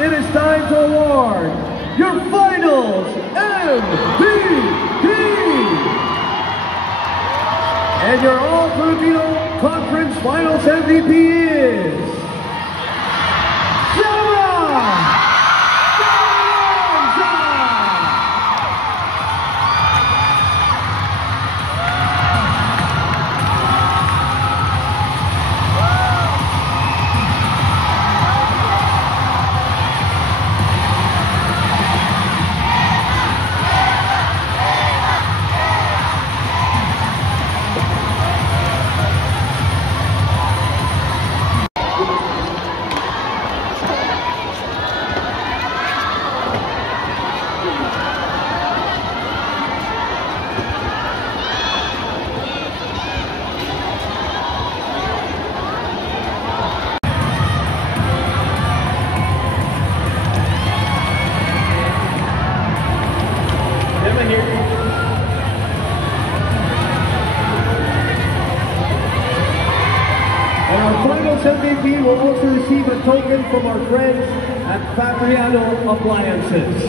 it is time to award your finals MVP! And your All-Filipino Conference Finals MVP is... And our finals MVP will also receive a token from our friends at Fabriano Appliances.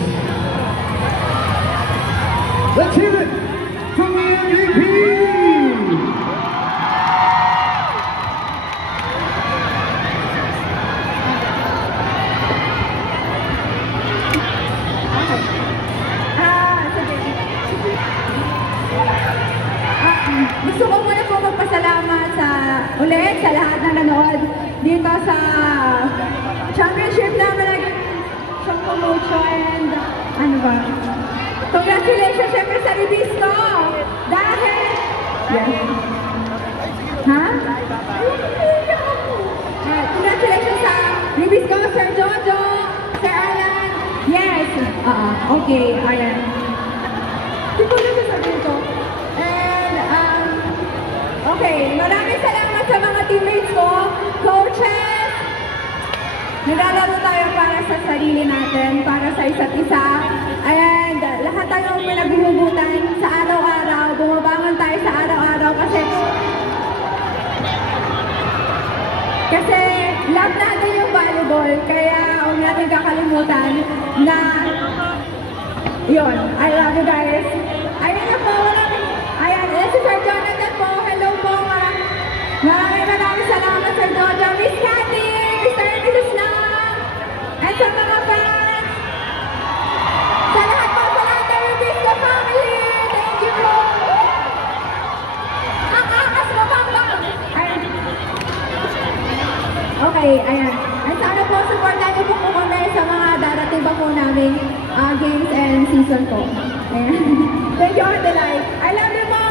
Let's hear it from the MVP! Gusto ko muna po magpasalamat ulit sa lahat na nanood dito sa championship namin sa promotion. Ano ba? Congratulations syempre sa Ribisco! Dahil... Yes. Ha? Congratulations sa Ribisco, Sir Jojo, Sir Alan. Yes! Okay, ayan. Hindi ko lang sasabihin ko. Okay, maraming salamat sa mga teammates ko, coaches. Naglalaro tayo para sa sarili natin, para sa isa't isa. And lahat tayo pinaghuhugutan sa araw-araw. Bumabangon tayo sa araw-araw kasi love natin yung volleyball. Kaya huwag natin kakalimutan na yun, I love you guys. Ayan na po, ayan, si Sir Jonathan po. Maraming salamat Sir Jojo, Miss Cathy, Mr. and Mrs. Nam, and sa mga fans. Sa lahat po, sa lahat ng Ribisco family, thank you po. Ang akas mo, bang. Okay, ayan. At sana po, supportan niyo po kami sa mga darating pa po namin games and season po. Ayan. Thank you, Ate Lai. I love you po.